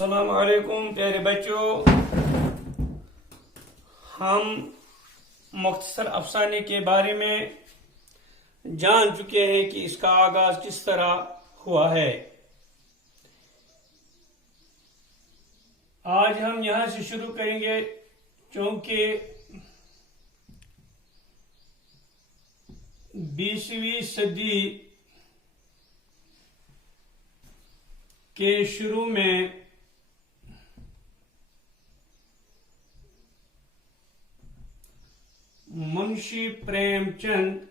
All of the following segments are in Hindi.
अस्सलाम वालेकुम प्यारे बच्चों। हम मुख्तसर अफसाने के बारे में जान चुके हैं कि इसका आगाज किस तरह हुआ है। आज हम यहां से शुरू करेंगे क्योंकि 20वीं सदी के शुरू में मुंशी प्रेमचंद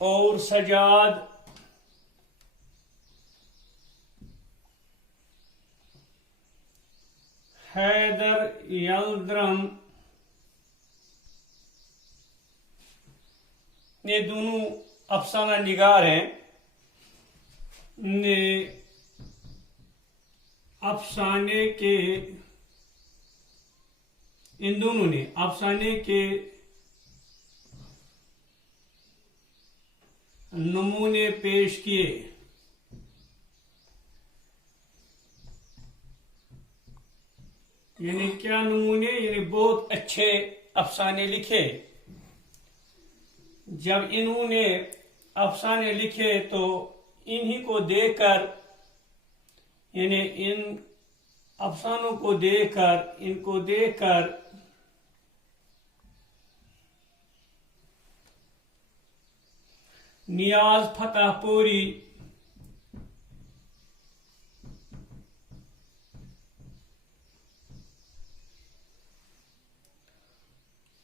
और सजाद हैदर यल्दरम ने दोनों अफसाना निगार हैं ने अफसाने के इन दोनों ने अफसाने के नमूने पेश किए। यानी क्या नमूने, यानी बहुत अच्छे अफसाने लिखे। जब इन्होंने अफसाने लिखे तो इन्हीं को देखकर, यानी इन अफसानों को देखकर, इनको देखकर नियाज फतेहपुरी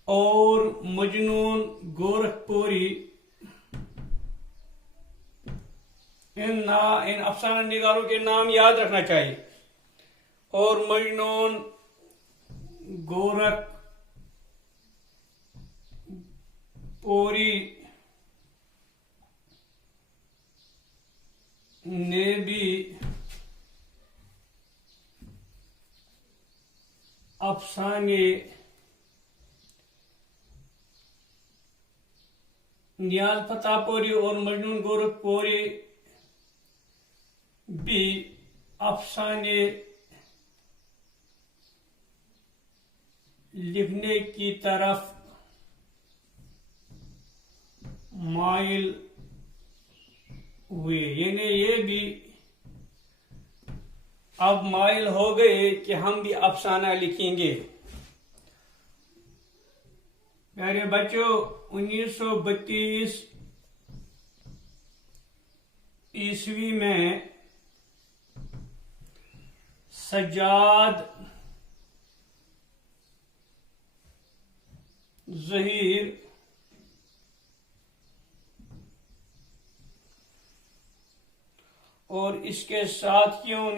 और मजनून गोरखपुरी इन अफसाना निगारों के नाम याद रखना चाहिए। और मजनून गोरखपुरी ने भी अफसाने नियाज फतेहपुरी और मजनून गोरखपुरी भी अफसाने लिखने की तरफ माइल हुए। यानी ये भी अब माइल हो गए कि हम भी अफसाना लिखेंगे। प्यारे बच्चों, 1932 ईस्वी में सज्जाद ज़हीर और इसके साथियों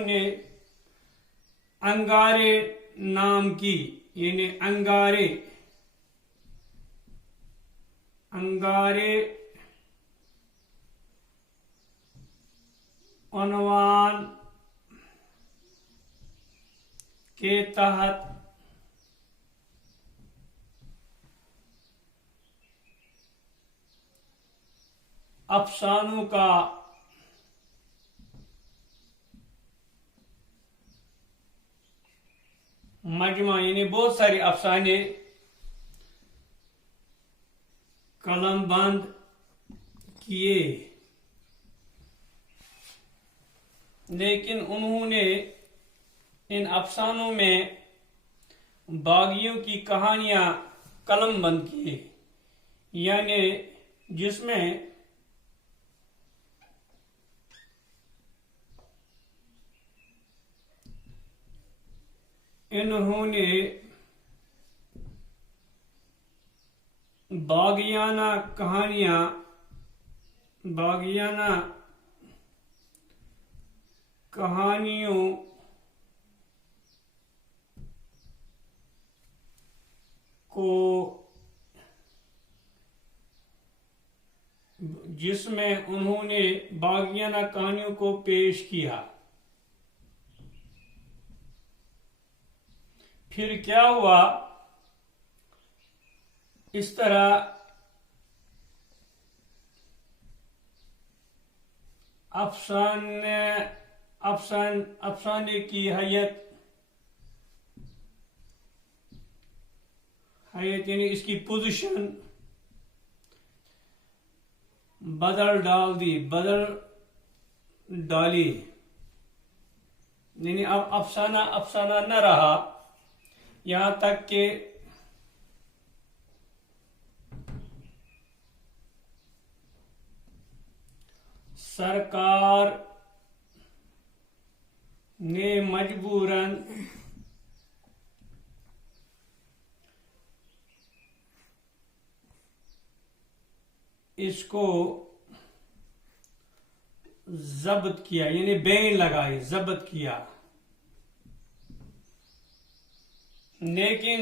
ने अंगारे नाम की, यानी अंगारे उन्वान के तहत अफसानों का मजमा, यानी बहुत सारे अफसाने कलमबंद किए। लेकिन उन्होंने इन अफसानों में बागियों की कहानियां कलमबंद की, यानी जिसमें इन्होंने बागियाना कहानियों को जिसमें उन्होंने बागियाना कहानियों को पेश किया। फिर क्या हुआ, इस तरह अफसाने की हैयत यानी इसकी पोजीशन बदल डाली, यानी अब अफसाना न रहा, यहां तक कि सरकार ने मजबूरन इसको जब्त किया, यानी बैन लगाई, जब्त किया। लेकिन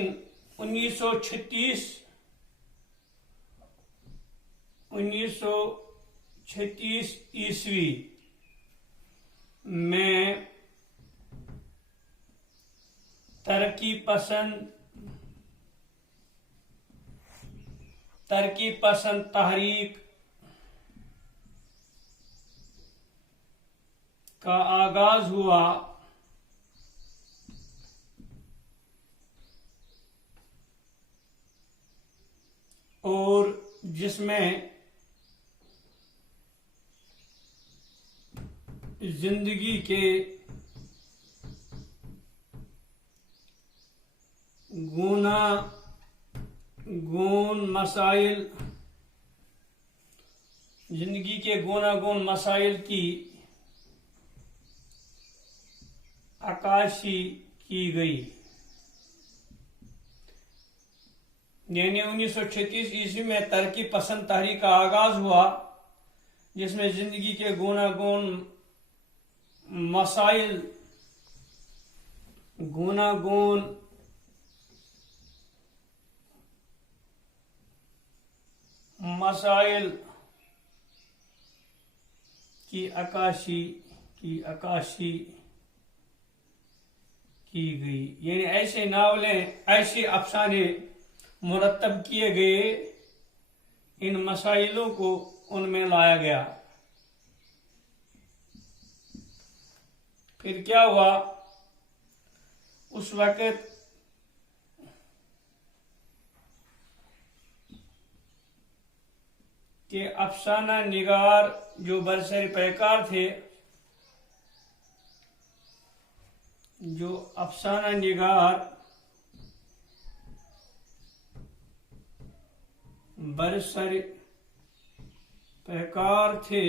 1936 ईस्वी में तरक्की पसंद तहरीक का आगाज हुआ और जिसमें जिंदगी के गूनागून मसाइल की अक्कासी की गई। यानी 1936 ईस्वी में तरक्की पसंद तहरीक का आगाज हुआ, जिसमें जिंदगी के गूनागून मसाइल की अक्कासी की गई। यानी ऐसे नावलें, ऐसे अफसाने मुरतब किए गए, इन मसाइलों को उनमें लाया गया। फिर क्या हुआ, उस वक्त के अफसाना निगार जो बरसर पैकार थे, जो अफसाना निगार बरसर पैकार थे,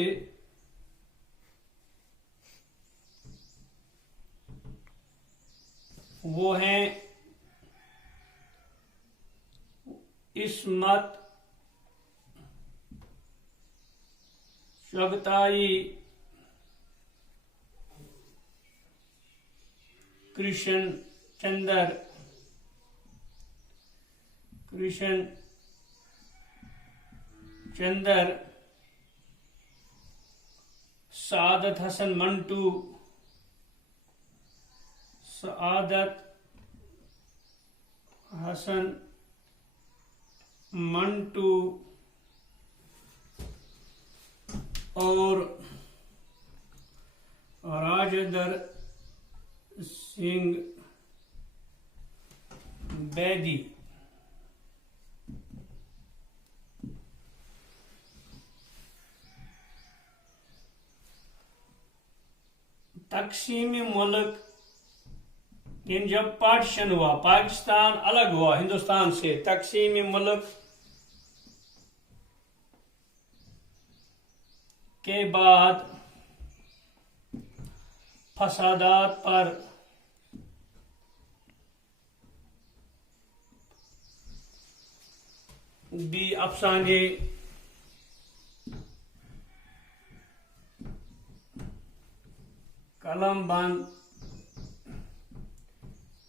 वो हैं इस्मत चगताई, कृष्ण चंदर, सआदत हसन मंटू और राजेंद्र सिंह बेदी। तकसीम मुल्क, जब पार्टीशन हुआ, पाकिस्तान अलग हुआ हिंदुस्तान से, तकसीम मुल्क के बाद फसादात पर भी अफसाने कलम बंद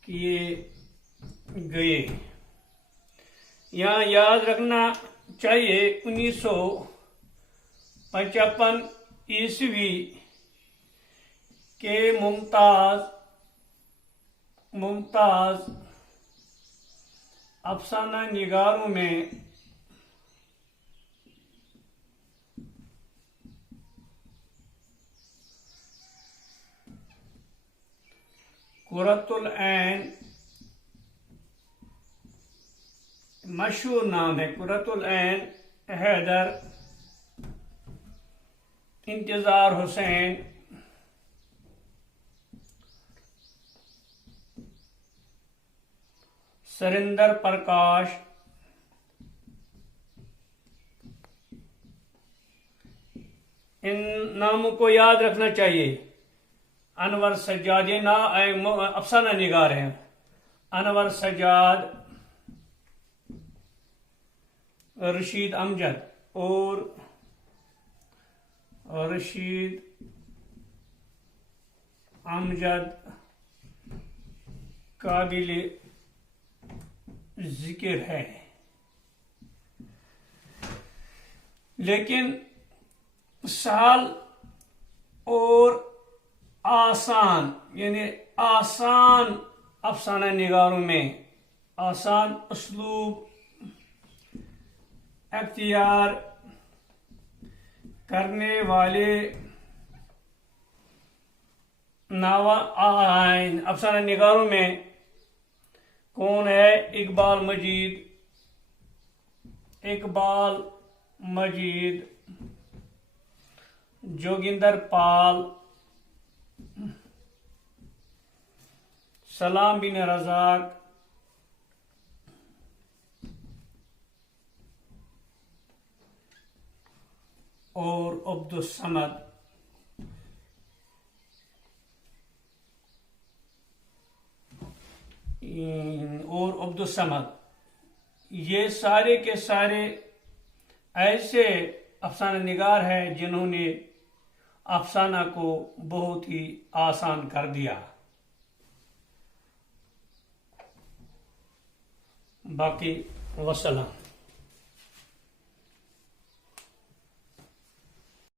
किए गए। यहाँ याद रखना चाहिए 1936 55 ईस्वी के मुमताज अफसाना निगारों में कुर्रतुल ऐन मशहूर नाम है। कुर्रतुल ऐन हैदर इंतजार हुसैन सरिंदर प्रकाश इन नामों को याद रखना चाहिए। अनवर सज्जाद ये ना अफसाना निगार हैं। अनवर सज्जाद, रशीद अमजद और रशीद अमजद काबिल जिक्र है, लेकिन साल और आसान यानी आसान अफसाना निगारों में आसान उसलूब अख्तियार करने वाले अफसाना निगारों में कौन है? इकबाल मजीद, जोगिंदर पाल, सलाम बिन रज़ाक, और अब्दुल समद। ये सारे के सारे ऐसे अफसाना निगार हैं जिन्होंने अफसाना को बहुत ही आसान कर दिया। बाकी वसलाम।